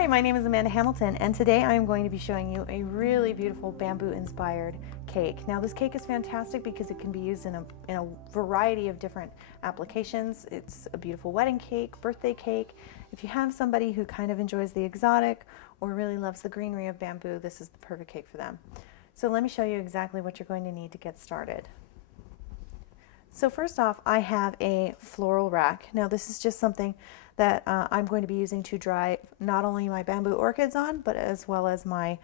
Hi, my name is Amanda Hamilton, and today I am going to be showing you a really beautiful bamboo-inspired cake. Now, this cake is fantastic because it can be used in a variety of different applications. It's a beautiful wedding cake, birthday cake. If you have somebody who kind of enjoys the exotic or really loves the greenery of bamboo, this is the perfect cake for them. So let me show you exactly what you're going to need to get started. So first off, I have a floral rack. Now this is just something that I'm going to be using to dry not only my bamboo orchids on, but as well as my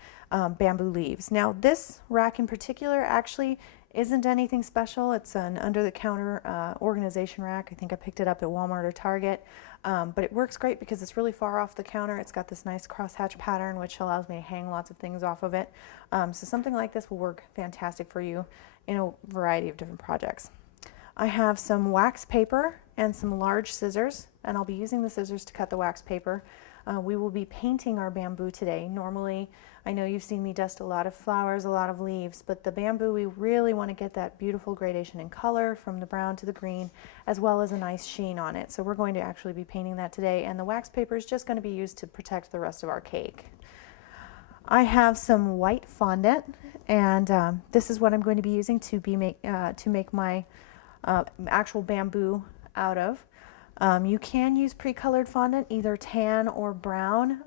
bamboo leaves. Now this rack in particular actually isn't anything special. It's an under-the-counter organization rack. I think I picked it up at Walmart or Target, but it works great because it's really far off the counter. It's got this nice crosshatch pattern which allows me to hang lots of things off of it. So something like this will work fantastic for you in a variety of different projects. I have some wax paper and some large scissors, and I'll be using the scissors to cut the wax paper. We will be painting our bamboo today. Normally, I know you've seen me dust a lot of flowers, a lot of leaves, but the bamboo, we really want to get that beautiful gradation in color from the brown to the green, as well as a nice sheen on it. So we're going to actually be painting that today, and the wax paper is just going to be used to protect the rest of our cake. I have some white fondant, and this is what I'm going to be using to make my actual bamboo out of. You can use pre-colored fondant, either tan or brown,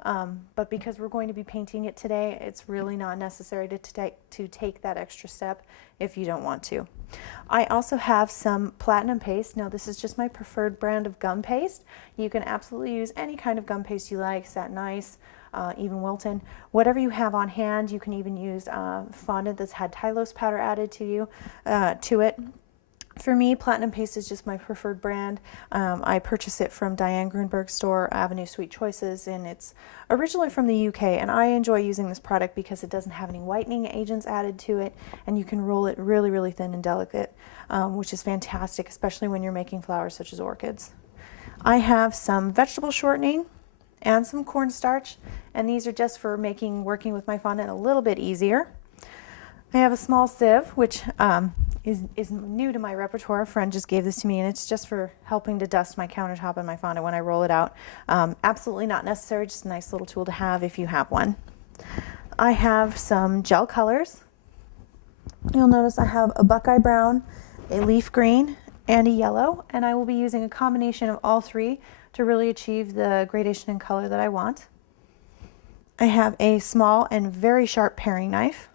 but because we're going to be painting it today, it's really not necessary to take that extra step if you don't want to. I also have some platinum paste. Now this is just my preferred brand of gum paste. You can absolutely use any kind of gum paste you like, Satin Ice, even Wilton. Whatever you have on hand. You can even use fondant that's had Tylose powder added to it. For me, platinum paste is just my preferred brand. I purchase it from Diane Grunberg's store, Avenue Sweet Choices, and it's originally from the UK, and I enjoy using this product because it doesn't have any whitening agents added to it, and you can roll it really, really thin and delicate, which is fantastic, especially when you're making flowers such as orchids. I have some vegetable shortening and some cornstarch, and these are just for working with my fondant a little bit easier. I have a small sieve, which is new to my repertoire. A friend just gave this to me, and it's just for helping to dust my countertop and my fondant when I roll it out. Absolutely not necessary, just a nice little tool to have if you have one. I have some gel colors. You'll notice I have a buckeye brown, a leaf green, and a yellow, and I will be using a combination of all three to really achieve the gradation and color that I want. I have a small and very sharp paring knife.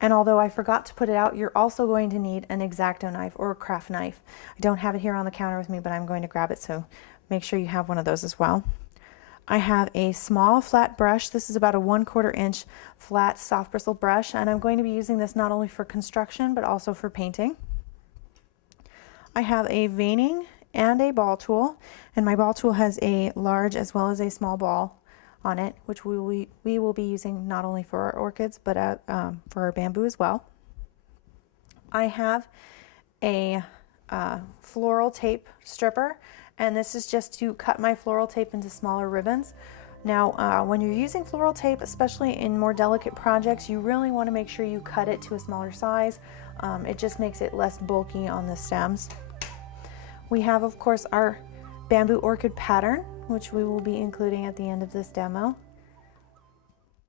And although I forgot to put it out, you're also going to need an X-Acto knife or a craft knife. I don't have it here on the counter with me, but I'm going to grab it, so make sure you have one of those as well. I have a small flat brush. This is about a 1/4 inch flat soft bristle brush, and I'm going to be using this not only for construction, but also for painting. I have a veining and a ball tool, and my ball tool has a large as well as a small ball on it, which we will be using not only for our orchids, but for our bamboo as well. I have a floral tape stripper, and this is just to cut my floral tape into smaller ribbons. Now, when you're using floral tape, especially in more delicate projects, you really want to make sure you cut it to a smaller size. It just makes it less bulky on the stems. We have, of course, our bamboo orchid pattern, which we will be including at the end of this demo.